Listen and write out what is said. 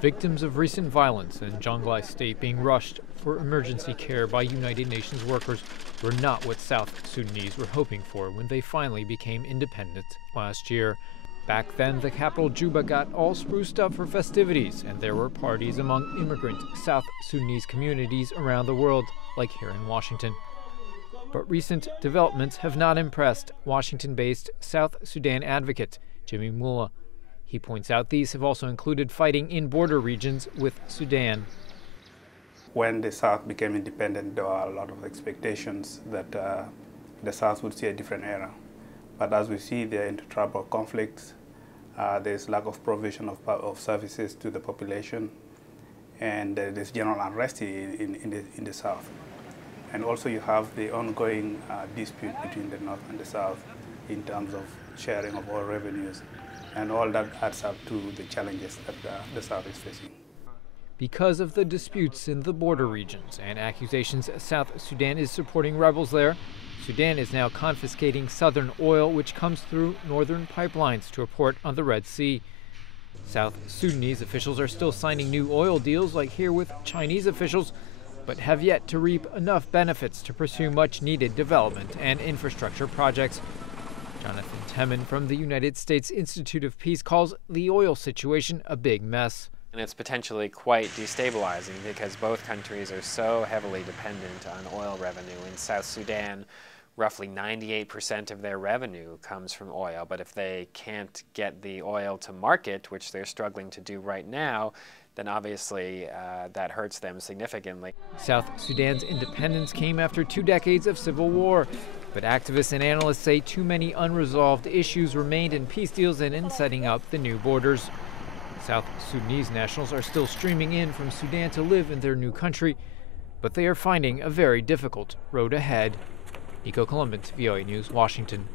Victims of recent violence in Jonglei State being rushed for emergency care by United Nations workers were not what South Sudanese were hoping for when they finally became independent last year. Back then, the capital Juba got all spruced up for festivities, and there were parties among immigrant South Sudanese communities around the world, like here in Washington. But recent developments have not impressed Washington-based South Sudan advocate Jimmy Mullah. He points out these have also included fighting in border regions with Sudan. When the South became independent, there were a lot of expectations that the South would see a different era. But as we see, they're into tribal conflicts. There's lack of provision of services to the population, and there's general unrest in the South. And also you have the ongoing dispute between the North and the South in terms of sharing of oil revenues. And all that adds up to the challenges that the South is facing. Because of the disputes in the border regions and accusations South Sudan is supporting rebels there, Sudan is now confiscating southern oil which comes through northern pipelines to a port on the Red Sea. South Sudanese officials are still signing new oil deals like here with Chinese officials, but have yet to reap enough benefits to pursue much-needed development and infrastructure projects. Jonathan Temin from the United States Institute of Peace calls the oil situation a big mess. And it's potentially quite destabilizing because both countries are so heavily dependent on oil revenue. In South Sudan, roughly 98% of their revenue comes from oil. But if they can't get the oil to market, which they're struggling to do right now, then obviously that hurts them significantly. South Sudan's independence came after 2 decades of civil war. But activists and analysts say too many unresolved issues remained in peace deals and in setting up the new borders. South Sudanese nationals are still streaming in from Sudan to live in their new country, but they are finding a very difficult road ahead. Nico Columbus, VOA News, Washington.